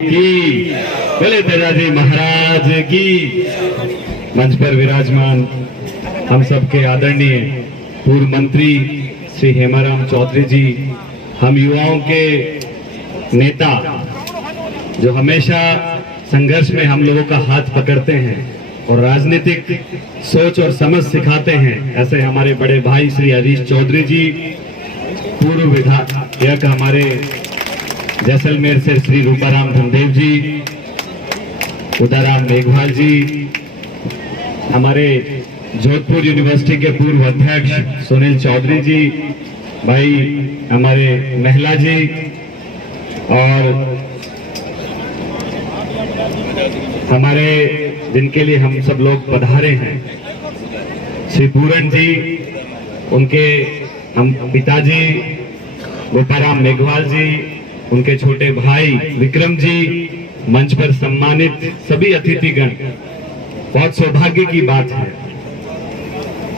की बोले दादाजी महाराज की। मंच पर विराजमान हम सबके आदरणीय पूर्व मंत्री श्री हेमाराम चौधरी जी, हम युवाओं के नेता जो हमेशा संघर्ष में हम लोगों का हाथ पकड़ते हैं और राजनीतिक सोच और समझ सिखाते हैं, ऐसे हमारे बड़े भाई श्री हरीश चौधरी जी, पूर्व विधायक हमारे जैसलमेर से श्री रूपाराम धनदेव जी, उदाराम मेघवाल जी, हमारे जोधपुर यूनिवर्सिटी के पूर्व अध्यक्ष सुनील चौधरी जी, भाई हमारे महिला जी, और हमारे जिनके लिए हम सब लोग पधारे हैं श्री पूरन जी, उनके हम पिताजी रूपाराम मेघवाल जी, उनके छोटे भाई विक्रम जी, मंच पर सम्मानित सभी अतिथिगण, बहुत सौभाग्य की बात है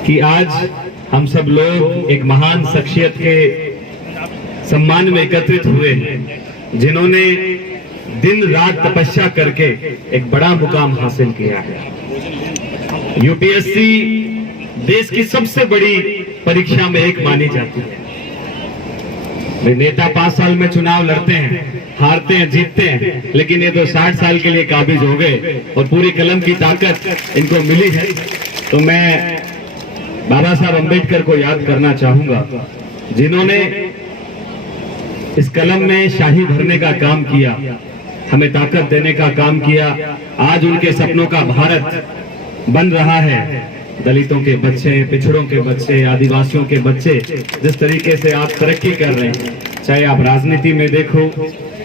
कि आज हम सब लोग एक महान शख्सियत के सम्मान में एकत्रित हुए हैं, जिन्होंने दिन रात तपस्या करके एक बड़ा मुकाम हासिल किया है। यूपीएससी देश की सबसे बड़ी परीक्षा में एक मानी जाती है। नेता 5 साल में चुनाव लड़ते हैं, हारते हैं, जीतते हैं, लेकिन ये तो 60 साल के लिए काबिज हो गए और पूरी कलम की ताकत इनको मिली है। तो मैं बाबा साहब अम्बेडकर को याद करना चाहूंगा, जिन्होंने इस कलम में शाही भरने का काम किया, हमें ताकत देने का काम किया। आज उनके सपनों का भारत बन रहा है। दलितों के बच्चे, पिछड़ों के बच्चे, आदिवासियों के बच्चे, जिस तरीके से आप तरक्की कर रहे हैं, चाहे आप राजनीति में देखो,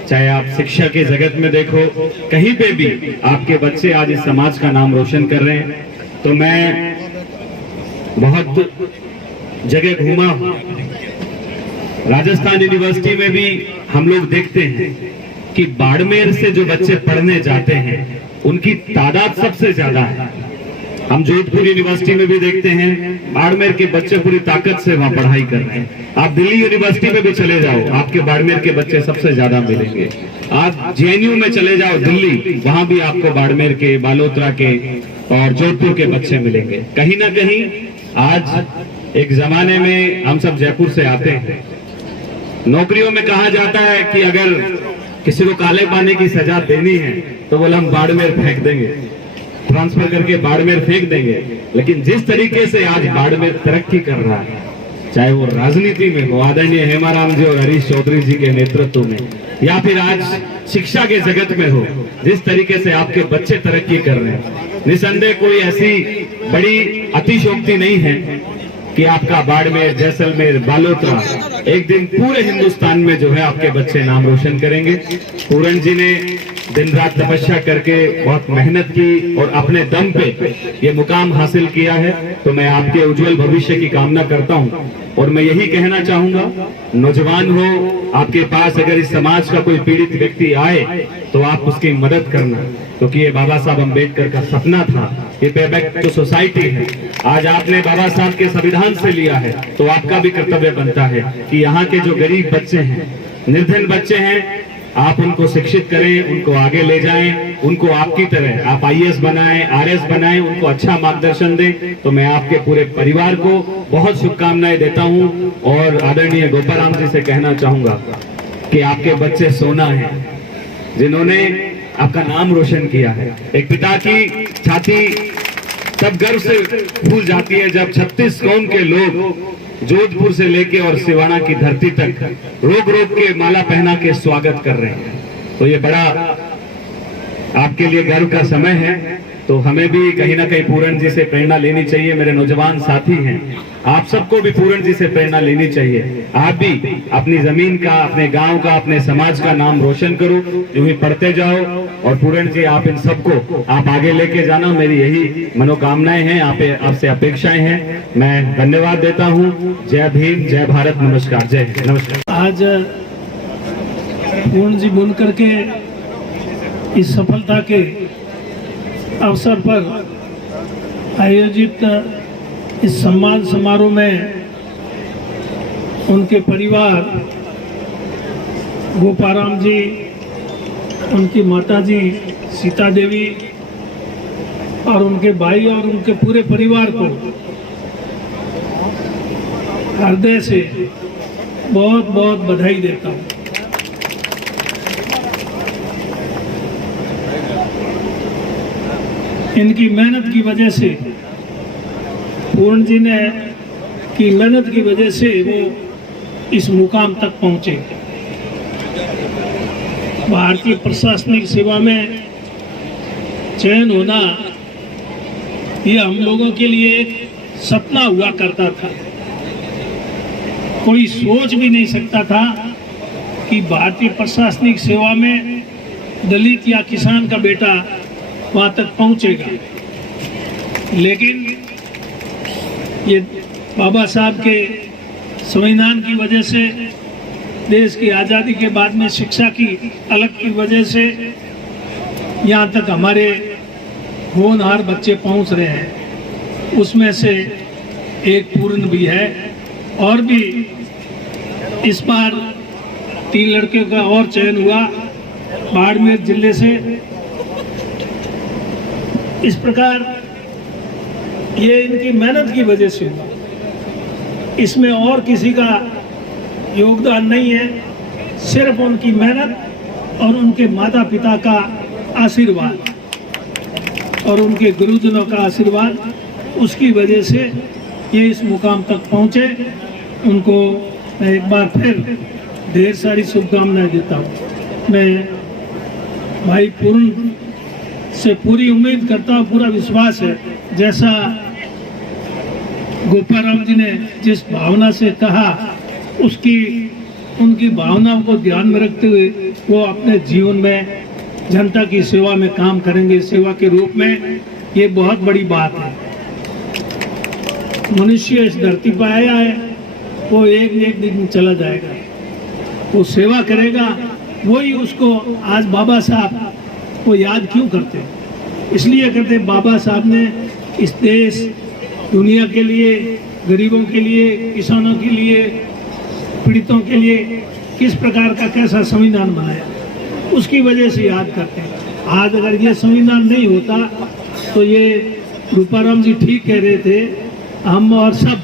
चाहे आप शिक्षा के जगत में देखो, कहीं पे भी आपके बच्चे आज इस समाज का नाम रोशन कर रहे हैं। तो मैं बहुत जगह घूमा, राजस्थान यूनिवर्सिटी में भी हम लोग देखते हैं कि बाड़मेर से जो बच्चे पढ़ने जाते हैं उनकी तादाद सबसे ज्यादा है। हम जोधपुर यूनिवर्सिटी में भी देखते हैं बाड़मेर के बच्चे पूरी ताकत से वहां पढ़ाई कर रहे हैं। आप दिल्ली यूनिवर्सिटी में भी चले जाओ, आपके बाड़मेर के बच्चे सबसे ज्यादा मिलेंगे। आप जेएनयू में चले जाओ दिल्ली, वहां भी आपको बाड़मेर के, बालोतरा के और जोधपुर के बच्चे मिलेंगे। कहीं ना कहीं आज एक जमाने में हम सब जयपुर से आते हैं, नौकरियों में कहा जाता है कि अगर किसी को काले पानी की सजा देनी है तो बोला हम बाड़मेर फेंक देंगे, ट्रांसफर करके बाड़मेर फेंक देंगे। लेकिन जिस तरीके से आज बाड़मेर तरक्की कर रहा है, चाहे वो राजनीति में हो, आदरणीय हेमाराम जी और हरीश चौधरी जी के नेतृत्व में, या फिर आज शिक्षा के जगत में हो, जिस तरीके से आपके बच्चे तरक्की कर रहे हैं, निसंदेह कोई ऐसी बड़ी अतिशयोक्ति नहीं है कि आपका बाड़मेर, जैसलमेर, बालोतरा एक दिन पूरे हिंदुस्तान में जो है आपके बच्चे नाम रोशन करेंगे। पूरन जी ने दिन रात तपस्या करके बहुत मेहनत की और अपने दम पे ये मुकाम हासिल किया है। तो मैं आपके उज्जवल भविष्य की कामना करता हूं और मैं यही कहना चाहूंगा, नौजवान हो, आपके पास अगर इस समाज का कोई पीड़ित व्यक्ति आए तो आप उसकी मदद करना, क्योंकि ये बाबा साहब अम्बेडकर का सपना था। ये पे बैक टू सोसाइटी है। आज आपने बाबा साहब के संविधान से लिया है, तो आपका भी कर्तव्य बनता है कि यहाँ के जो गरीब बच्चे हैं, निर्धन बच्चे हैं, आप उनको शिक्षित करें, उनको आगे ले जाएं, उनको आपकी तरह आप आईएएस बनाएं, आरएस बनाएं, उनको अच्छा मार्गदर्शन दें। तो मैं आपके पूरे परिवार को बहुत शुभकामनाएं देता हूं और आदरणीय गोपाराम जी से कहना चाहूंगा कि आपके बच्चे सोना है, जिन्होंने आपका नाम रोशन किया है। एक पिता की छाती तब गर्व से फूल जाती है जब 36 कौम के लोग जोधपुर से लेके और सिवाना की धरती तक रोक रोक के माला पहना के स्वागत कर रहे हैं। तो ये बड़ा आपके लिए गर्व का समय है। तो हमें भी कहीं ना कहीं पूरन जी से प्रेरणा लेनी चाहिए। मेरे नौजवान साथी हैं, आप सबको भी पूरन जी से प्रेरणा लेनी चाहिए। आप भी अपनी जमीन का, अपने गांव का, अपने समाज का नाम रोशन करो, यूं ही पढ़ते जाओ। और पूरन जी, आप इन सबको आप आगे लेके जाना, मेरी यही मनोकामनाएं हैं, आपसे अपेक्षाएं हैं। मैं धन्यवाद देता हूं। जय भीम, जय भारत, नमस्कार, जय हिंद, नमस्कार। आज पूरन जी बोल करके इस सफलता के अवसर पर आयोजित इस सम्मान समारोह में उनके परिवार, गोपाराम जी, उनकी माताजी सीता देवी और उनके भाई और उनके पूरे परिवार को हृदय से बहुत बहुत बधाई देता हूँ। इनकी मेहनत की वजह से, पूर्ण जी ने की मेहनत की वजह से वो इस मुकाम तक पहुंचे। भारतीय प्रशासनिक सेवा में चयन होना ये हम लोगों के लिए एक सपना हुआ करता था। कोई सोच भी नहीं सकता था कि भारतीय प्रशासनिक सेवा में दलित या किसान का बेटा वहां तक पहुंचेगा। लेकिन ये बाबा साहब के संविधान की वजह से, देश की आज़ादी के बाद में शिक्षा की अलग की वजह से यहाँ तक हमारे होनहार बच्चे पहुँच रहे हैं। उसमें से एक पूर्ण भी है। और भी इस बार 3 लड़कियों का और चयन हुआ बाड़मेर जिले से। इस प्रकार ये इनकी मेहनत की वजह से हुआ, इसमें और किसी का योगदान नहीं है, सिर्फ उनकी मेहनत और उनके माता पिता का आशीर्वाद और उनके गुरुजनों का आशीर्वाद, उसकी वजह से ये इस मुकाम तक पहुँचे। उनको मैं एक बार फिर ढेर सारी शुभकामनाएं देता हूँ। मैं भाई पूर्ण से पूरी उम्मीद करता हूँ, पूरा विश्वास है, जैसा गोपाराम जी ने जिस भावना से कहा, उनकी भावनाओं को ध्यान में रखते हुए वो अपने जीवन में जनता की सेवा में काम करेंगे। सेवा के रूप में ये बहुत बड़ी बात है। मनुष्य इस धरती पर आया है, वो एक दिन चला जाएगा, वो सेवा करेगा। वही उसको आज बाबा साहब को याद क्यों करते हैं? इसलिए करते बाबा साहब ने इस देश दुनिया के लिए, गरीबों के लिए, किसानों के लिए, पीड़ितों के लिए किस प्रकार का कैसा संविधान बनाया, उसकी वजह से याद करते हैं। आज अगर ये संविधान नहीं होता तो ये रूपाराम जी ठीक कह रहे थे, हम और सब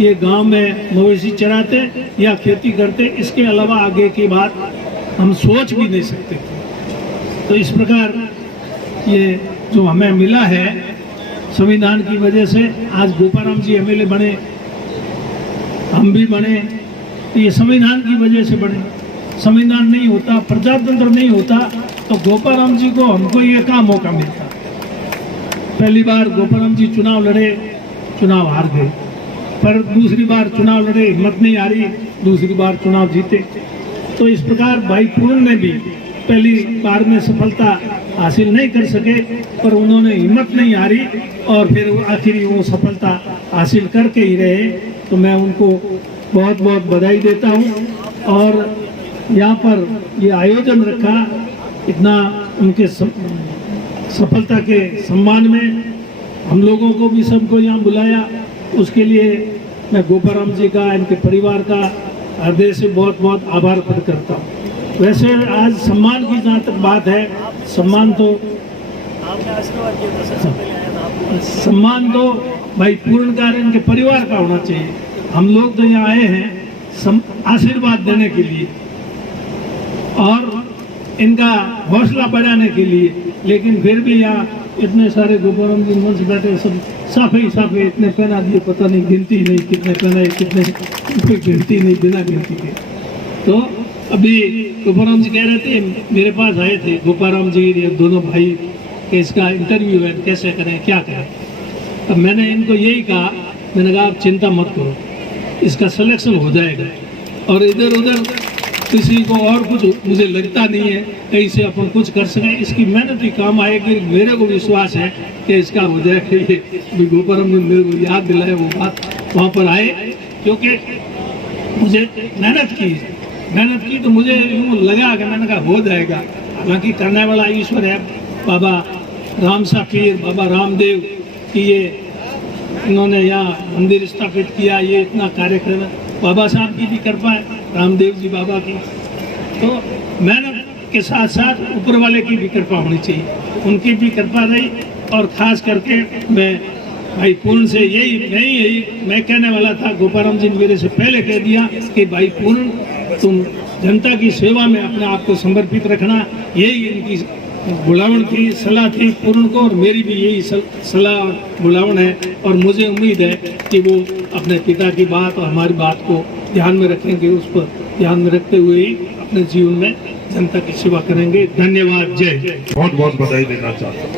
ये गांव में मवेशी चराते या खेती करते, इसके अलावा आगे की बात हम सोच भी नहीं सकते थे। तो इस प्रकार ये जो हमें मिला है संविधान की वजह से, आज गोपाराम जी एमएलए बने, हम भी बने, तो ये संविधान की वजह से बने। संविधान नहीं होता, प्रजातंत्र नहीं होता, तो गोपाराम जी को, हमको ये क्या मौका मिलता। पहली बार गोपाराम जी चुनाव लड़े, चुनाव हार गए, पर दूसरी बार चुनाव लड़े, हिम्मत नहीं हारी, दूसरी बार चुनाव जीते। तो इस प्रकार भाई पूर्ण ने भी पहली बार में सफलता हासिल नहीं कर सके, पर उन्होंने हिम्मत नहीं हारी और फिर आखिरी वो सफलता हासिल करके ही रहे। तो मैं उनको बहुत बहुत बधाई देता हूँ। और यहाँ पर ये आयोजन रखा, इतना उनके सफलता के सम्मान में हम लोगों को भी सबको यहाँ बुलाया, उसके लिए मैं गोपाराम जी का, इनके परिवार का हृदय से बहुत बहुत आभार प्रकट करता हूँ। वैसे आज सम्मान की जहाँ तक बात है, सम्मान तो भाई पूर्ण का, इनके परिवार का होना चाहिए। हम लोग तो यहाँ आए हैं आशीर्वाद देने के लिए और इनका हौसला बढ़ाने के लिए, लेकिन फिर भी यहाँ इतने सारे गोपाराम जी मंच बैठे, सब साफे इतने पहना दिए, पता नहीं गिनती नहीं कितने पहनाए, कितने कोई गिनती नहीं, बिना गिनती के। तो अभी गोपाराम जी कह रहे थे, मेरे पास आए थे गोपाराम जी, ये दोनों भाई, कि इसका इंटरव्यू है, कैसे करें, क्या करें। अब मैंने इनको यही कहा, मैंने कहा आप चिंता मत करो, इसका सिलेक्शन हो जाएगा। और इधर उधर किसी को और कुछ मुझे लगता नहीं है कहीं से अपन कुछ कर सके, इसकी मेहनत ही काम आएगी। मेरे को विश्वास है कि इसका हो जाएगा। ये गोपाराम जी मेरे को याद दिलाए वो बात, वहाँ पर आए, क्योंकि मुझे मेहनत की तो मुझे यूँ लगा कि मैंने कहा हो जाएगा। हालांकि करने वाला ईश्वर है, बाबा राम साफीर, बाबा रामदेव की ये इन्होंने यहाँ मंदिर स्थापित किया, ये इतना कार्यक्रम बाबा साहब की भी कृपा है, रामदेव जी बाबा की। तो मेहनत उसके साथ साथ ऊपर वाले की भी कृपा होनी चाहिए, उनकी भी कृपा रही। और खास करके मैं भाई पूर्ण से मैं कहने वाला था, गोपाराम जी ने मेरे से पहले कह दिया कि भाई पूर्ण तुम जनता की सेवा में अपने आप को समर्पित रखना, यही इनकी बुलावन की सलाह थी पूर्ण को, और मेरी भी यही सलाह और बुलावन है। और मुझे उम्मीद है कि वो अपने पिता की बात और हमारी बात को ध्यान में रखेंगे, उस पर ध्यान में रखते हुए ही अपने जीवन में जनता की सेवा करेंगे। धन्यवाद, जय जय। बहुत बहुत बधाई देना चाहता हूँ।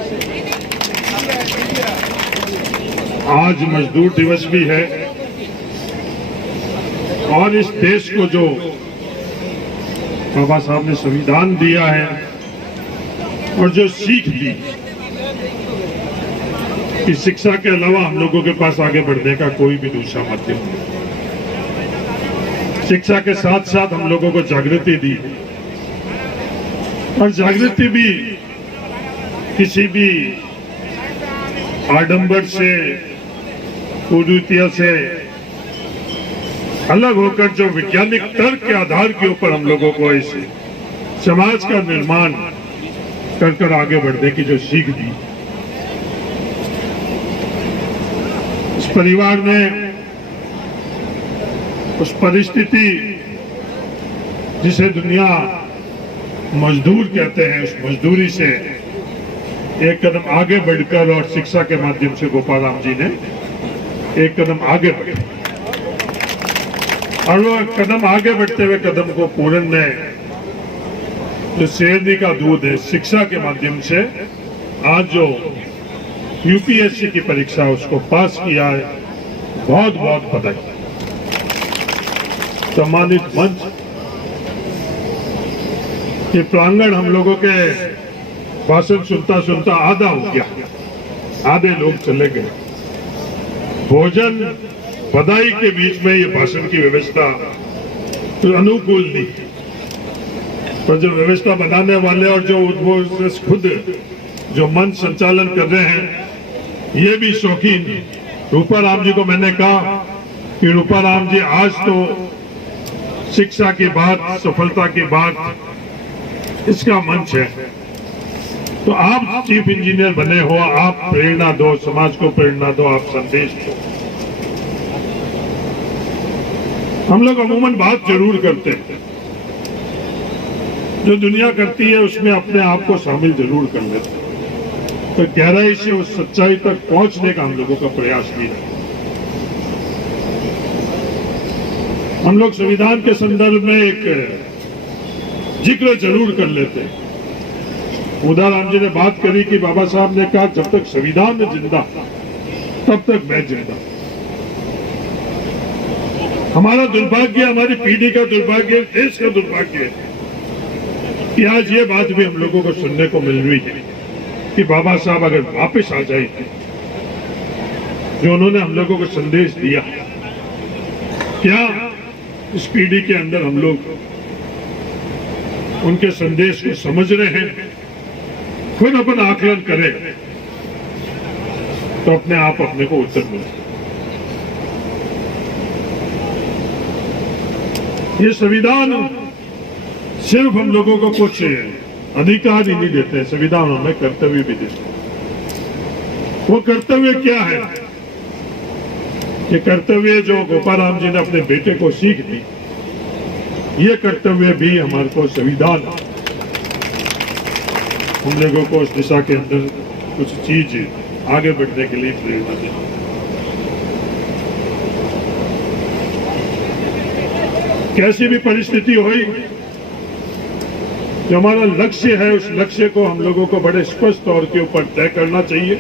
आज मजदूर दिवस भी है और इस देश को जो बाबा साहब ने संविधान दिया है और जो सीख दी कि शिक्षा के अलावा हम लोगों के पास आगे बढ़ने का कोई भी दूसरा माध्यम नहीं। शिक्षा के साथ साथ हम लोगों को जागृति दी, और जागृति भी किसी भी आडंबर से, कुरीतियों से अलग होकर जो वैज्ञानिक तर्क के आधार के ऊपर हम लोगों को इस समाज का निर्माण कर आगे बढ़ने की जो सीख दी। इस परिवार ने उस परिस्थिति जिसे दुनिया मजदूर कहते हैं, उस मजदूरी से एक कदम आगे बढ़कर और शिक्षा के माध्यम से गोपाराम जी ने एक कदम आगे बढ़े, और वो कदम आगे बढ़ते हुए कदम को पूर्ण ने जो शेरनी का दूध है शिक्षा के माध्यम से आज जो यूपीएससी की परीक्षा उसको पास किया है, बहुत बहुत बधाई। सम्मानित मंच ये प्रांगण हम लोगों के भाषण सुनता सुनता आधा हो गया, आधे लोग चले गए। भोजन बधाई के बीच में ये भाषण की व्यवस्था तो अनुकूल नहीं, पर जो व्यवस्था बनाने वाले और जो खुद जो मंच संचालन कर रहे हैं ये भी शौकीन। रूपाराम जी को मैंने कहा कि रूपाराम जी आज तो शिक्षा की बात, सफलता की बात इसका मंच है, तो आप चीफ इंजीनियर बने हो, आप प्रेरणा दो, समाज को प्रेरणा दो, आप संदेश दो। हम लोग अमूमन बात जरूर करते हैं, जो दुनिया करती है उसमें अपने आप को शामिल जरूर कर लेते हैं, तो गहराई से उस सच्चाई तक पहुंचने का हम लोगों का प्रयास भी है। हम लोग संविधान के संदर्भ में एक जिक्र जरूर कर लेते हैं। उदाराम जी ने बात करी कि बाबा साहब ने कहा जब तक संविधान जिंदा तब तक मैं जिंदा। हमारा दुर्भाग्य, हमारी पीढ़ी का दुर्भाग्य, देश का दुर्भाग्य है कि आज ये बात भी हम लोगों को सुनने को मिल रही है कि बाबा साहब अगर वापस आ जाए, जो उन्होंने हम लोगों को संदेश दिया, क्या इस पीढ़ी के अंदर हम लोग उनके संदेश को समझ रहे हैं? खुद अपन आकलन करें तो अपने आप अपने को उत्तर मिले। ये संविधान सिर्फ हम लोगों को कुछ अधिकार ही नहीं देते, संविधान हमें कर्तव्य भी देते हैं। वो कर्तव्य क्या है? ये कर्तव्य जो गोपाराम जी ने अपने बेटे को सीख दी, ये कर्तव्य भी हमारे को संविधान हम लोगों को उस दिशा के अंदर कुछ चीज आगे बढ़ने के लिए प्रेरणा दे। कैसी भी परिस्थिति हुई, जो हमारा लक्ष्य है उस लक्ष्य को हम लोगों को बड़े स्पष्ट तौर के ऊपर तय करना चाहिए,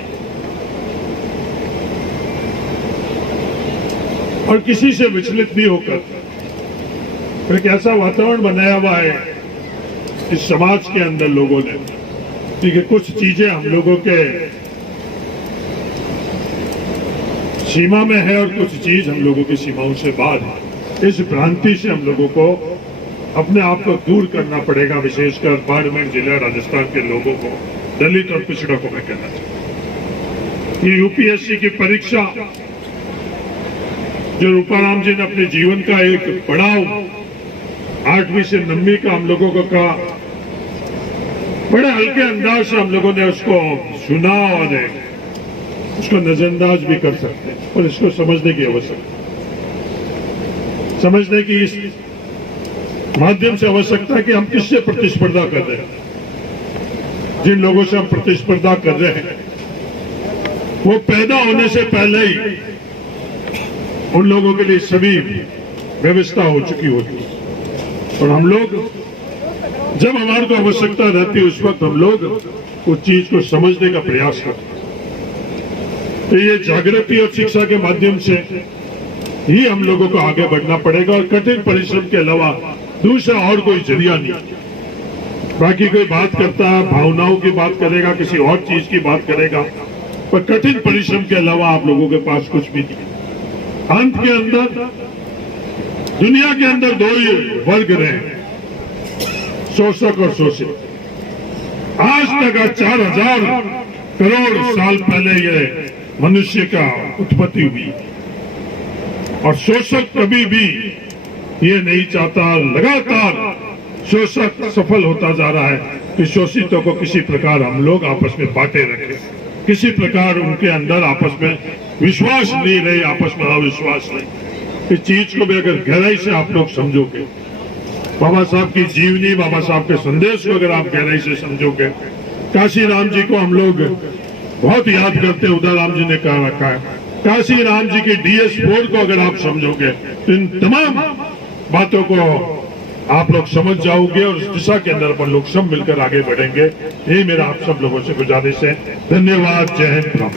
और किसी से विचलित भी होकर एक ऐसा वातावरण बनाया हुआ है इस समाज के अंदर लोगों ने कि कुछ चीजें हम लोगों के सीमा में है और कुछ चीज हम लोगों की सीमाओं से बाहर है। इस भ्रांति से हम लोगों को अपने आप को दूर करना पड़ेगा, विशेषकर बाड़मेर जिला राजस्थान के लोगों को, दलित और पिछड़ों को मैं कहना चाहता हूँ। ये यूपीएससी की परीक्षा जो रूपाराम जी ने अपने जीवन का एक पड़ाव 8वीं से 9वीं का हम लोगों को कहा, बड़े हल्के अंदाज से हम लोगों ने उसको सुना और उसको नजरअंदाज भी कर सकते हैं, और इसको समझने की आवश्यकता, समझने की इस माध्यम से आवश्यकता है कि हम किससे प्रतिस्पर्धा कर रहे हैं। जिन लोगों से हम प्रतिस्पर्धा कर रहे हैं वो पैदा होने से पहले ही उन लोगों के लिए सभी व्यवस्था हो चुकी होती है, और हम लोग जब हमारे को आवश्यकता रहती है उस वक्त हम लोग उस चीज को समझने का प्रयास करते हैं। तो ये जागृति और शिक्षा के माध्यम से ही हम लोगों को आगे बढ़ना पड़ेगा, और कठिन परिश्रम के अलावा दूसरा और कोई जरिया नहीं। बाकी कोई बात करता है, भावनाओं की बात करेगा, किसी और चीज की बात करेगा, पर कठिन परिश्रम के अलावा आप लोगों के पास कुछ भी नहीं। अंत के अंदर दुनिया के अंदर दो ही वर्ग रहे, शोषक और शोषित। आज तक 4000 करोड़ साल पहले ये मनुष्य का उत्पत्ति हुई, और शोषक कभी भी ये नहीं चाहता, लगातार शोषक सफल होता जा रहा है कि शोषितों को किसी प्रकार हम लोग आपस में बांटे रखें, किसी प्रकार उनके अंदर आपस में विश्वास नहीं रहे, आपस में अविश्वास नहीं। इस चीज को भी अगर गहराई से आप लोग समझोगे, बाबा साहब की जीवनी, बाबा साहब के संदेश को अगर आप गहराई से समझोगे, काशी राम जी को हम लोग बहुत याद करते हैं, उदय राम जी ने कहा रखा है, काशी राम जी की DS4 को अगर आप समझोगे तो इन तमाम बातों को आप लोग समझ जाओगे, और उस दिशा के अंदर अपन लोग सब मिलकर आगे बढ़ेंगे। यही मेरा आप सब लोगों से गुजारिश है। धन्यवाद। जय हिंद। प्रणाम।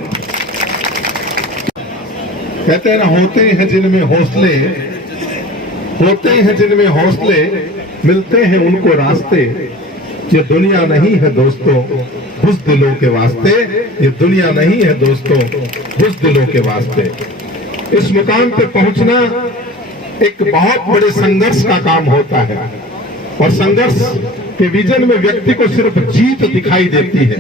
कहते हैं ना, होते हैं जिनमें हौसले, होते हैं जिनमें हौसले, मिलते हैं उनको रास्ते। ये दुनिया नहीं है दोस्तों बुज़दिलों के वास्ते, ये दुनिया नहीं है दोस्तों बुज़दिलों के वास्ते। इस मुकाम पे पहुंचना एक बहुत बड़े संघर्ष का काम होता है, और संघर्ष के विजन में व्यक्ति को सिर्फ जीत दिखाई देती है।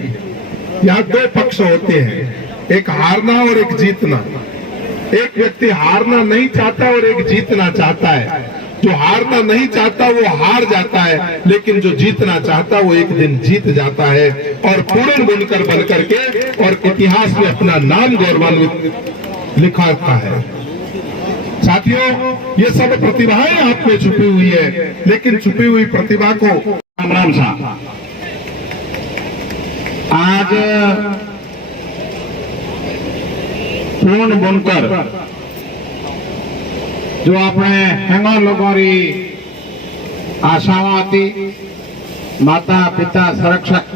यहाँ दो पक्ष होते हैं, एक हारना और एक जीतना। एक व्यक्ति हारना नहीं चाहता और एक जीतना चाहता है। जो हारना नहीं चाहता वो हार जाता है, लेकिन जो जीतना चाहता वो एक दिन जीत जाता है, और पूर्ण बुनकर बन करके और इतिहास में अपना नाम गौरवान्वित लिखाता है। साथियों, ये सब प्रतिभाएं आप में छुपी हुई है, लेकिन छुपी हुई प्रतिभा को राम साहब आज पूर्ण बुनकर जो આપણે હેંગર લોકોની આશાઓ હતી, માતા પિતા સંરક્ષક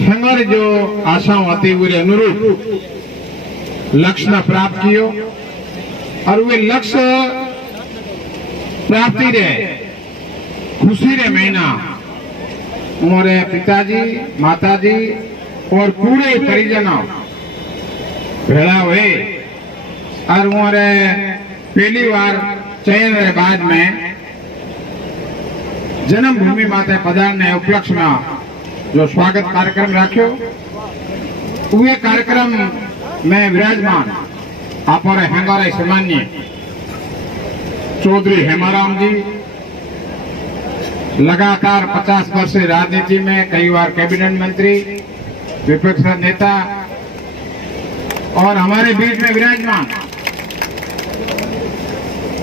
હેંગર जो आशाओं હતી उसके अनुरूप लक्ष्य में प्राप्त कियो, और वे लक्ष्य प्राप्ति रे खुशी रे महीना मोरे पिताजी माताजी और पूरे परिजनों भेड़ा हुए, और मोरे पहली बार चयन रे बाद में जन्मभूमि माते पधारने उपलक्ष्य में जो स्वागत कार्यक्रम रखो, वे कार्यक्रम में विराजमान आपरे हेंगारे सामान्य चौधरी हेमाराम जी, लगातार 50 वर्ष से राजनीति में, कई बार कैबिनेट मंत्री, विपक्ष नेता, और हमारे बीच में विराजमान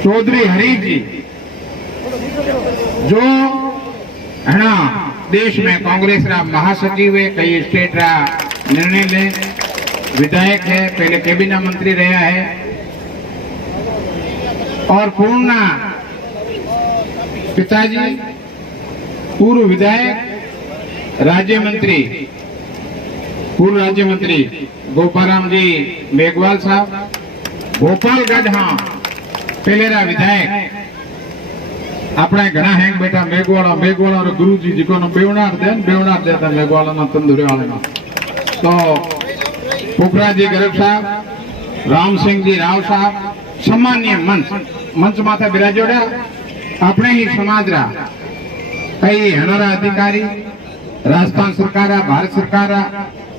चौधरी हरीफ जी, जो है ना देश में कांग्रेस रा महासचिव है, कई स्टेट रा निर्णय ले, विधायक है, पहले कैबिनेट मंत्री रहा है, और पूर्णा पिताजी पूर्व विधायक, राज्य मंत्री, पूर्व राज्य मंत्री गोपाराम जी मेघवाल साहब, गोपालगढ़ हाँ पहले रा विधायक अपने घना हैंग बेटा मेघवाला मेघवाला और गुरुजी जी को बेवनार देता मेघवाला ना तंदूरी वाले ना, तो पोखरा जी गर्ग साहब, राम सिंह जी राव साहब, सामान्य मंच माथा बिराजोड़ा अपने ही समाज रा कई हनारा अधिकारी, राजस्थान सरकार, भारत सरकार,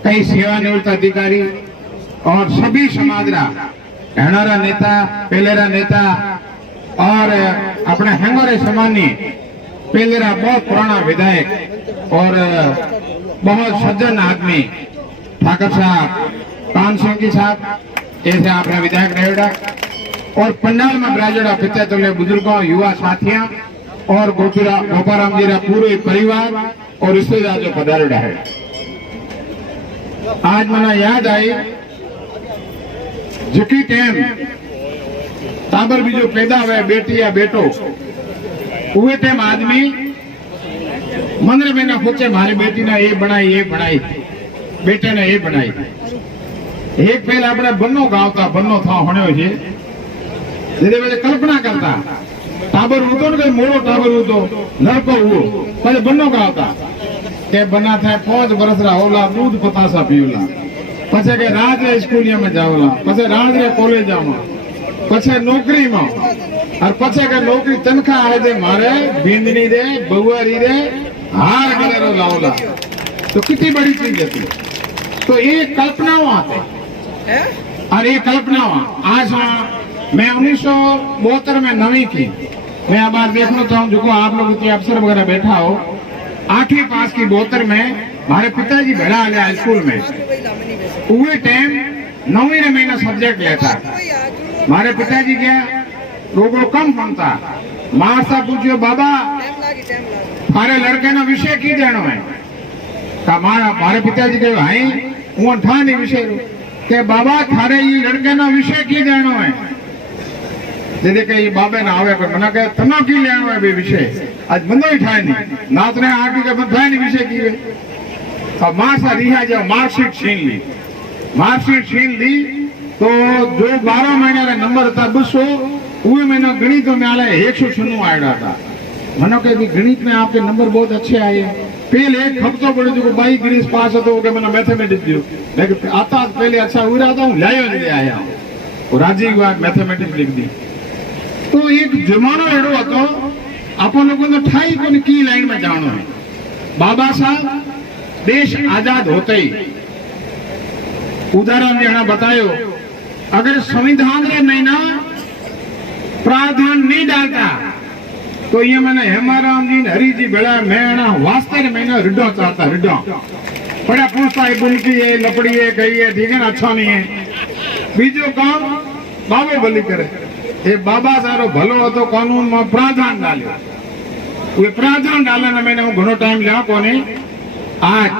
कई सेवानिवृत्त अधिकारी, और सभी समाज रा हनारा नेता, पहलेरा नेता, और अपने हेंगोरे सामान्य पेलेरा बहुत पुराना विधायक और बहुत सज्जन आदमी ठाकर साहब, कान सिंह जी साहब ऐसे आपने विधायक रहेगा और पंडाल में बिराजेड़ा पिता तुल्य बुजुर्गों, युवा साथियों और गोपाराम जी का पूरे परिवार और रिश्तेदार जो पधारेड़ा है। आज मना याद आई जिकी टाइम टाबर भी जो पैदा हुए बेटी या बेटो उहे टाइम आदमी मंदिर में ना पूछे मारी बेटी ने ये बनाई बेटे ने ये बनाई। एक पहले अपने बन्नो गावता बन्नो था होने हुए जेदे वे कल्पना करता टाबर उतो ने मोड़ो टाबर उतो लड़को हुओ पहले बन्नो गावता के बना था 5 बरस रा होला दूध पतासा पीवला पछे के राज स्कूलिया में जावला पछे राज रे कॉलेज में पछे नौकरी में और पछे के नौकरी तनख्वाह आए दे मारे बिंदनी दे बहुआरी दे हार गलेरो लावला तो कितनी बड़ी चीज है। तो ये कल्पनाओं आते और ये कल्पनाओं आज मैं 1972 में नवी की मैं अब आज देखना चाहूँ जो आप लोग इतने अफसर वगैरह बैठा हो 8वीं पास की 72 में हमारे पिताजी भेड़ा आ गया स्कूल में उहे टाइम 9वीं ने महीना सब्जेक्ट लेता हमारे पिताजी क्या लोगों कम पढ़ता मार सा पूछो बाबा हमारे लड़के ना विषय की देनो है हमारे पिताजी कहे भाई वो ठानी विषय के बाबा थारे ये लड़के ना विषय की देनो है दीदी के ये बाबे ना आवे पर मना कहे तना की लेनो है बे विषय आज बंदो ही ठाए नहीं नाचने आगे के बंद ठाए नहीं विषय की वे अब मार सा रिहा जाओ मार्कशीट छीन ली तो जो 12 महीने का नंबर था 200 वो मैंने गणित में आया 196 आया था मनो के भी गणित में आपके नंबर बहुत अच्छे आए पहले एक हफ्तों पड़े जो बाई ग्रीस पास हो तो मैंने मैथमेटिक्स दियो लेकिन आता पहले अच्छा हुआ रहा था लायो ले आया और राजी हुआ मैथमेटिक्स लिख दी। तो एक जमानो एड़ो હતો अपन लोगों ने ठाई कोनी की लाइन में जानो है बाबा साहब देश आजाद होते ही उदाहरण देना बतायो अगर संविधान रे महीना प्रावधान नहीं डालता तो ये मैंने हेमाराम जी हरी जी बेड़ा मैं वास्ते रे महीना रिडो चाहता रिडो बड़ा पूछता है बुनकी है लपड़ी है गई है ठीक है ना अच्छा नहीं है बीजो काम बाबो भली करे ये बाबा सारो भलो हो कानून में प्रावधान डालो वे प्रावधान डालने में मैंने घणो टाइम लिया कोने आज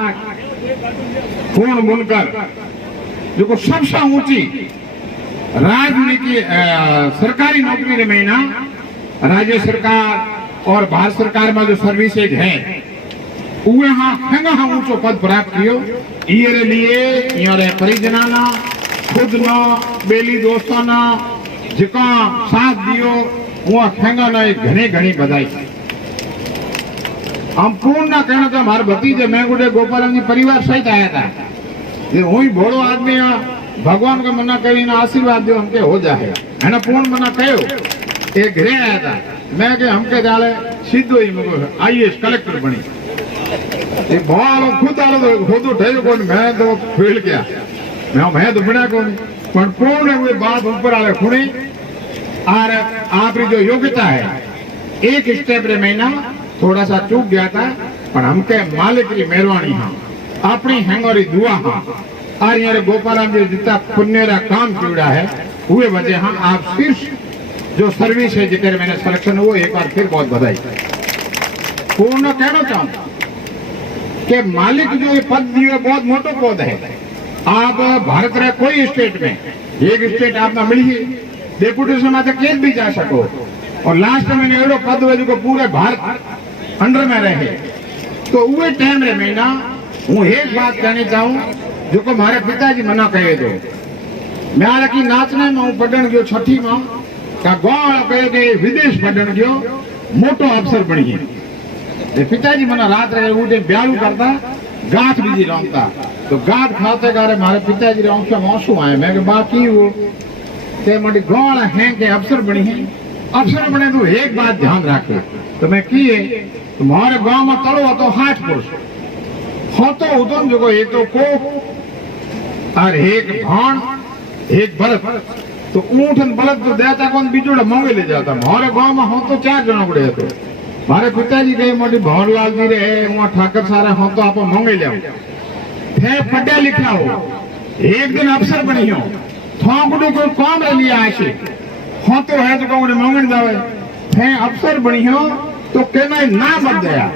खून बुनकर जो सबसे ऊंची राजनीति सरकारी नौकरी रे महीना राज्य सरकार और भारत सरकार में जो सर्विसेज है उहे हाँ ऊंचो पद प्राप्त कियो ये लिए यारे परिजनाना खुद ना बेली दोस्ताना जिका साथ दियो वो खेंगा ना घनी बधाई। हम पूर्ण ना कहना था हमारे भतीजे मैं गुडे गोपाराम जी परिवार सहित आया था ये वही भोड़ो आदमी भगवान का मना करी ना आशीर्वाद दो हमके हो जाए है ना पूर्ण मना कहो एक घरे आया था मैं के हमके डाले सीधो ही मुझे IAS कलेक्टर बनी ये बहुत खुद आलो खुद ठहरो कौन मैं तो फेल गया मैं तो बना कौन पर पूर्ण हुए बात ऊपर आले खुणी और आपकी जो योग्यता है एक स्टेप रे महीना थोड़ा सा चूक गया था पर हमके मालिक की मेहरबानी हाँ अपनी हैंगोरी दुआ हाँ और यार गोपाराम जी जितना पुण्य रा काम जुड़ा है हुए वजह हम आप शीर्ष जो सर्विस है जितने मैंने सिलेक्शन हुआ एक बार फिर बहुत बधाई। पूर्ण कहना चाहूँ कि मालिक जो ये पद दिए बहुत मोटो पद है आप भारत रे कोई स्टेट में एक स्टेट आपने मिली डेपुटेशन में केस भी जा सको और लास्ट में मैंने एड़ो पद हुए जो पूरे भारत अंडर में रहे तो वो टाइम रे महीना हूँ एक बात कहनी चाहूँ जो को मारे पिताजी मना कहे दो मैं हालांकि नाचने में हूँ पढ़न गयो 6ठी में का गाँव कहे गए विदेश पढ़न गयो मोटो अफसर बनी है पिताजी मना रात रहे उठे ब्यालू करता गांठ बीजी रमता तो गांठ खाते गारे मारे पिताजी रे आंखों में आंसू आए मैं बाकी वो ते मडी गाँव है के अफसर बनी है अफसर बने तो एक बात ध्यान रखे तो मैं किए तुम्हारे गांव में तड़ो तो 60 पुरुष हो तो उदम जो एक तो को और एक भाण एक बलद तो ऊंट बलद तो देता कौन बीजोड़ा मांगे ले जाता हमारे गांव में हो तो 4 जना उड़े तो मारे पिताजी कहे मोटी भवनलाल जी रे वहां ठाकर सारा हो तो आप मंगे जाओ थे पढ़ा लिखा हो एक दिन अफसर बनी हो थोंकड़ू कोई काम ले लिया ऐसे हो तो है तो कौन मंगन जावे थे अफसर बनी हो तो कहना ना मत गया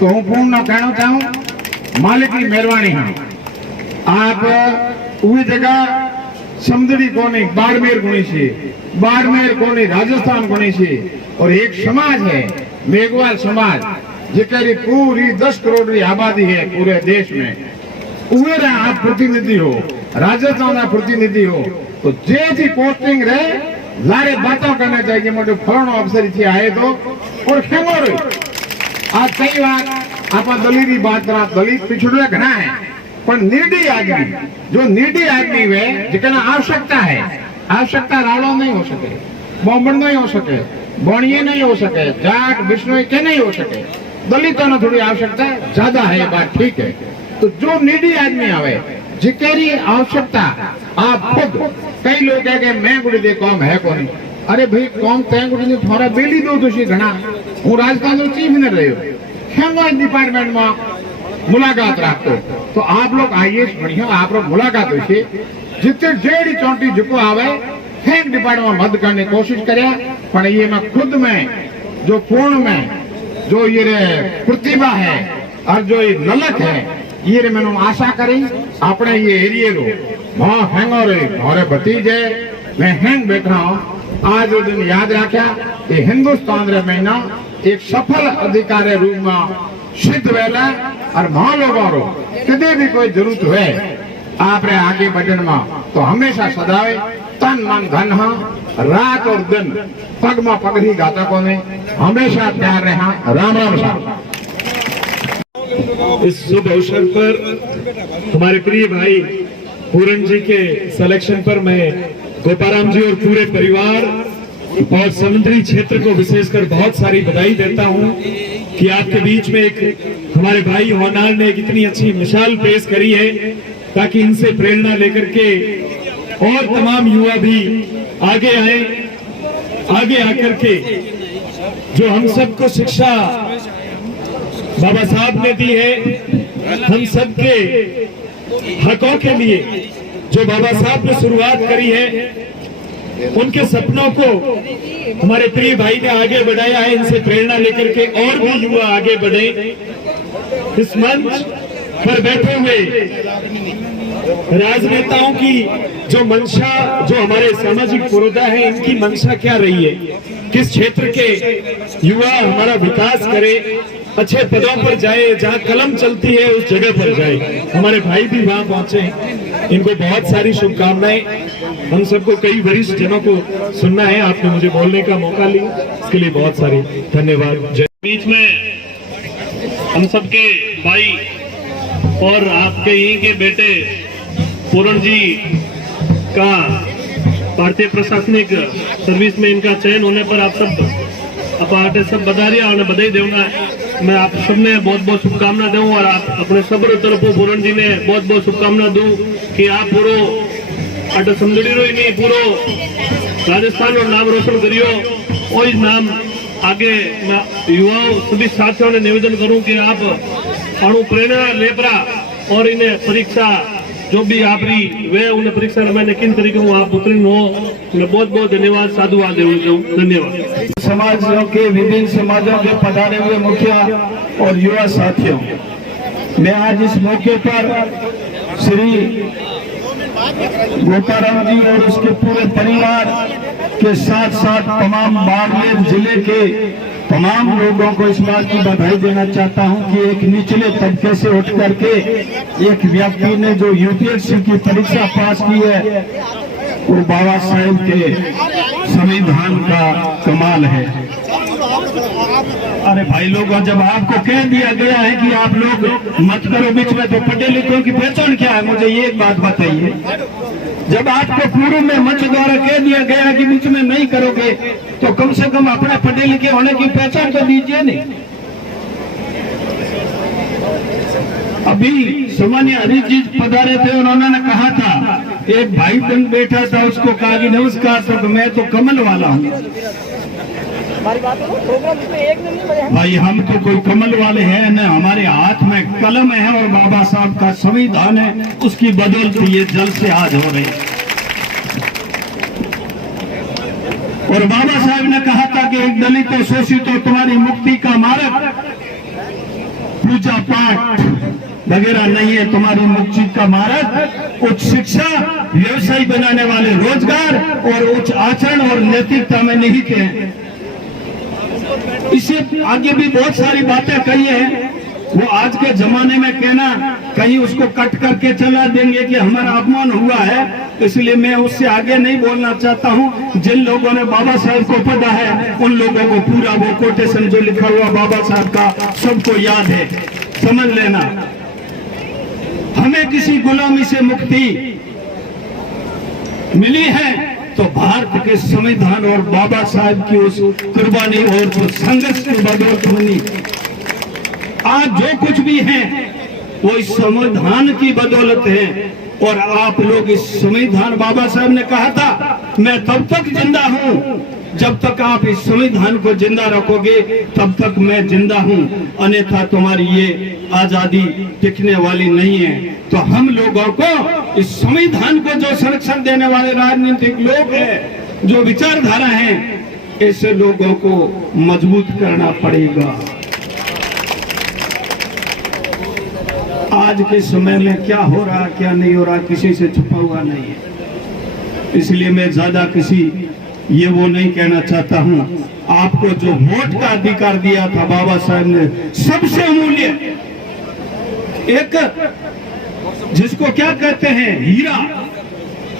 तो हूँ पूर्ण ना कहना चाहूं मालिक की मेहरबानी है आप वही जगह समझड़ी कोनी बाड़मेर कोनी से बाड़मेर कोनी राजस्थान कोनी से और एक समाज है मेघवाल समाज जिकरी पूरी 10 करोड़ की आबादी है पूरे देश में उहे आप प्रतिनिधि हो राजस्थान का प्रतिनिधि हो तो जे जी पोस्टिंग रहे लारे बातों करना चाहिए मोटे फलाणो अफसर इथे आए तो और खेमोर आज कई बार आप दलित की बात करा दलित पिछड़े घना है पर निर्डी आदमी जो निर्डी आदमी वे जिकना आवश्यकता रावलो नहीं हो सके बोमड़ नहीं हो सके बोणिये नहीं हो सके जाट विष्णु के नहीं हो सके दलितों ने थोड़ी आवश्यकता ज्यादा है बात ठीक है तो जो निडी आदमी आवे जिकेरी आवश्यकता आप खुद कई लोग कह के मैं गुड़ी दे कौम है कौन अरे भाई कौम तय गुड़ी ने थोड़ा बेली दो तुझे घना हूँ राजस्थान में चीफ न रहे हो हेमराज डिपार्टमेंट में मुलाकात रखो तो आप लोग आईएएस बढ़िया आप लोग मुलाकात हुई जितने जेडी चौंटी जुको आवे हेड डिपार्टमेंट मदद करने की कोशिश करे पर ये मैं खुद में जो पूर्ण में जो ये प्रतिभा है और जो ये नलक है ये मैंने आशा करी अपने ये एरिए रो वहां हैंगो रे हमारे भतीजे मैं हैंग बैठा हूँ आज वो दिन याद रखा कि हिंदुस्तान रे महीना एक सफल अधिकारी रूप में सिद्ध वेला और वहां लोगों रो कदे भी कोई जरूरत हुए आप रे आगे बढ़ने में तो हमेशा सदावे तन मन धन हाँ रात और दिन पग में पग ही गाता को ने हमेशा तैयार रहा राम राम साहब। इस शुभ अवसर पर हमारे प्रिय भाई पूरण जी के सिलेक्शन पर मैं गोपाराम जी और पूरे परिवार और समुद्री क्षेत्र को विशेषकर बहुत सारी बधाई देता हूं कि आपके बीच में एक हमारे भाई होनार ने एक इतनी अच्छी मिसाल पेश करी है ताकि इनसे प्रेरणा लेकर के और तमाम युवा भी आगे आए आगे आकर के जो हम सबको शिक्षा बाबा साहब ने दी है हम सबके हकों के लिए जो बाबा साहब ने शुरुआत करी है उनके सपनों को हमारे प्रिय भाई ने आगे बढ़ाया है। इनसे प्रेरणा लेकर के और भी युवा आगे बढ़े। इस मंच पर बैठे हुए राजनेताओं की जो मंशा जो हमारे सामाजिक पुरोधा है इनकी मंशा क्या रही है, किस क्षेत्र के युवा हमारा विकास करे, अच्छे पदों पर जाए, जहां कलम चलती है उस जगह पर जाए। हमारे भाई भी वहां पहुंचे, इनको बहुत सारी शुभकामनाएं। हम सबको कई वरिष्ठ जनों को सुनना है, आपने मुझे बोलने का मौका लिया, इसके लिए बहुत सारी धन्यवाद। बीच में हम सबके भाई और आपके यहीं के बेटे पूरण जी का भारतीय प्रशासनिक सर्विस में इनका चयन होने पर आप सब बधाइयां और बधाई दूंगा। मैं आप सबने बहुत बहुत शुभकामना दूं और आप अपने सब तरफ पूरण जी ने बहुत बहुत शुभकामना दूं कि आप पूरो अट समझड़ी रो ही नहीं पूरो राजस्थान और नाम रोशन करियो और इस नाम आगे मैं युवाओं सभी साथियों ने निवेदन करूं कि आप अणु प्रेरणा लेपरा और इन्हें परीक्षा जो भी आप रही वे उन्हें परीक्षा मैंने किन तरीके हूँ आप उत्तीर्ण हो। मैं बहुत बहुत धन्यवाद साधुवाद धन्यवाद। समाजों के विभिन्न समाजों के पधारे हुए मुखिया और युवा साथियों, मैं आज इस मौके पर श्री गोपाराम जी और उसके पूरे परिवार के साथ साथ तमाम बाड़मेर जिले के तमाम लोगों को इस बात की बधाई देना चाहता हूं कि एक निचले तबके से उठ करके एक व्यक्ति ने जो यूपीएससी की परीक्षा पास की है वो बाबा साहेब के संविधान का कमाल है। अरे भाई लोगों, जब आपको कह दिया गया है कि आप लोग मत करो बीच में, तो पढ़े लिखों की पहचान क्या है, मुझे ये एक बात बताइए। जब आपको पूर्व में मंच द्वारा कह दिया गया कि बीच में नहीं करोगे तो कम से कम अपने पढ़े लिखे होने की पहचान तो दीजिए नहीं। अभी सामान्य हरीश जी पधारे थे, उन्होंने कहा था, एक भाई बन बैठा था, उसको कहा कि नमस्कार, तो मैं तो कमल वाला हूँ। भाई हम तो कोई कमल वाले हैं न, हमारे हाथ में कलम है और बाबा साहब का संविधान है, उसकी बदौलत ये जल से आज हो रहे। और बाबा साहब ने कहा था कि एक दलितों शोषितों तुम्हारी मुक्ति का मार्ग पूजा पाठ वगैरह नहीं है, तुम्हारी मुक्ति का मार्ग उच्च शिक्षा, व्यवसाय बनाने वाले रोजगार और उच्च आचरण और नैतिकता में निहित है। इससे आगे भी बहुत सारी बातें कही हैं, वो आज के जमाने में कहना कहीं उसको कट करके चला देंगे कि हमारा अपमान हुआ है, इसलिए मैं उससे आगे नहीं बोलना चाहता हूं। जिन लोगों ने बाबा साहब को पढ़ा है उन लोगों को पूरा वो कोटेशन जो लिखा हुआ बाबा साहब का सबको याद है, समझ लेना। हमें किसी गुलामी से मुक्ति मिली है तो भारत के संविधान और बाबा साहब की उस कुर्बानी और जो संघर्ष की बदौलत बनी। आज जो कुछ भी है वो इस संविधान की बदौलत है। और आप लोग इस संविधान, बाबा साहब ने कहा था मैं तब तक जिंदा हूं जब तक आप इस संविधान को जिंदा रखोगे, तब तक मैं जिंदा हूं, अन्यथा तुम्हारी ये आजादी टिकने वाली नहीं है। तो हम लोगों को इस संविधान को जो संरक्षण देने वाले राजनीतिक लोग हैं, जो विचारधारा हैं, ऐसे लोगों को मजबूत करना पड़ेगा। आज के समय में क्या हो रहा क्या नहीं हो रहा किसी से छुपा हुआ नहीं है, इसलिए मैं ज्यादा किसी ये वो नहीं कहना चाहता हूं। आपको जो वोट का अधिकार दिया था बाबा साहब ने, सबसे अमूल्य एक जिसको क्या कहते हैं हीरा,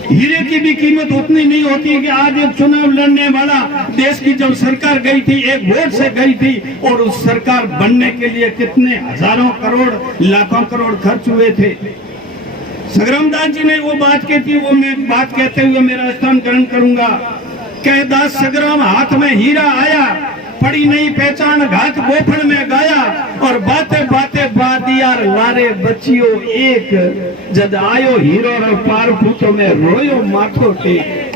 हीरे की भी कीमत उतनी नहीं होती कि आज एक चुनाव लड़ने वाला देश की जब सरकार गई थी, एक वोट से गई थी, और उस सरकार बनने के लिए कितने हजारों करोड़ लाखों करोड़ खर्च हुए थे। संग्रामदास जी ने वो बात की थी, वो मैं बात कहते हुए मेरा स्थान ग्रहण करूंगा। कह दास संग्राम हाथ में हीरा आया, पड़ी नहीं पहचान घात गोफन में गाया, और बातें बातें बात यार लारे बच्चियों एक, जद आयो हीरो और पार फूटो में रोयो माथो टेक,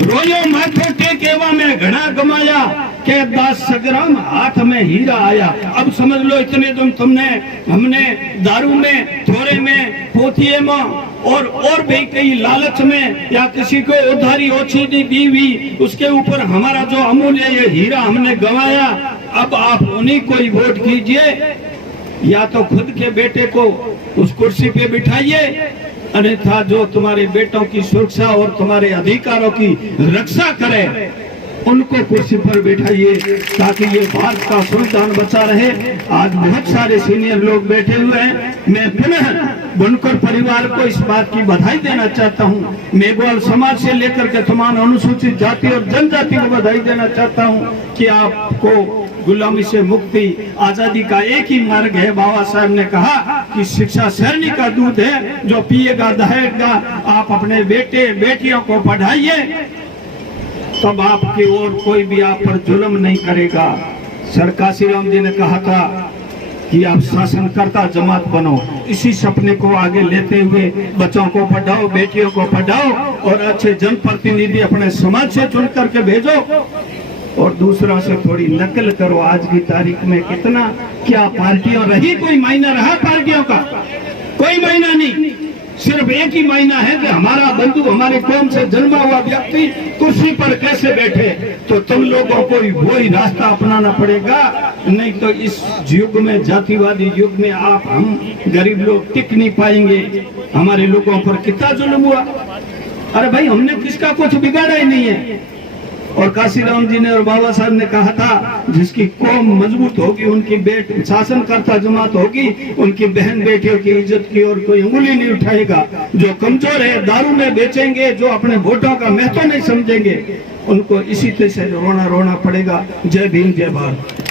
रोयो माथो टेक एवा में घना गमाया, के दास संग्राम हाथ में हीरा आया। अब समझ लो इतने तुमने हमने दारू में, थोड़े में, पोथिये में और भी कई लालच में या किसी को उधारी ओछी दी हुई, उसके ऊपर हमारा जो अमूल्य ये हीरा हमने गंवाया। अब आप उन्हीं को ही वोट कीजिए, या तो खुद के बेटे को उस कुर्सी पे बिठाइए, अन्यथा जो तुम्हारे बेटों की सुरक्षा और तुम्हारे अधिकारों की रक्षा करे उनको कुर्सी पर बैठाइए, ताकि ये भारत का संविधान बचा रहे। आज बहुत सारे सीनियर लोग बैठे हुए हैं, मैं पुनः बुनकर परिवार को इस बात की बधाई देना चाहता हूँ। मेघवाल समाज से लेकर के तमाम अनुसूचित जाति और जनजाति को बधाई देना चाहता हूँ कि आपको गुलामी से मुक्ति, आजादी का एक ही मार्ग है। बाबा साहब ने कहा कि शिक्षा शहरनी का दूध है, जो पिएगा दहेगा। आप अपने बेटे बेटियों को पढ़ाइए, तब आपकी ओर कोई भी आप पर जुल्म नहीं करेगा। सर काशीराम जी ने कहा था कि आप शासनकर्ता जमात बनो। इसी सपने को आगे लेते हुए बच्चों को पढ़ाओ, बेटियों को पढ़ाओ, और अच्छे जनप्रतिनिधि अपने समाज से चुन करके भेजो, और दूसरा से थोड़ी नकल करो। आज की तारीख में कितना क्या पार्टियां रही, कोई मायना रहा पार्टियों का? कोई मायना नहीं। सिर्फ एक ही मायना है कि हमारा बंधु, हमारे कौम से जन्मा हुआ व्यक्ति कुर्सी पर कैसे बैठे। तो तुम लोगों को वही रास्ता अपनाना पड़ेगा, नहीं तो इस युग में, जातिवादी युग में आप हम गरीब लोग टिक नहीं पाएंगे। हमारे लोगों पर कितना जुल्म हुआ। अरे भाई, हमने किसका कुछ बिगाड़ा ही नहीं है। और काशीराम जी ने और बाबा साहब ने कहा था, जिसकी कौम मजबूत होगी, उनकी शासनकर्ता जमात होगी, उनकी बहन बेटियों की इज्जत की और कोई उंगली नहीं उठाएगा। जो कमजोर है, दारू में बेचेंगे, जो अपने वोटों का महत्व नहीं समझेंगे, उनको इसी तरह से रोना पड़ेगा। जय भीम, जय भारत।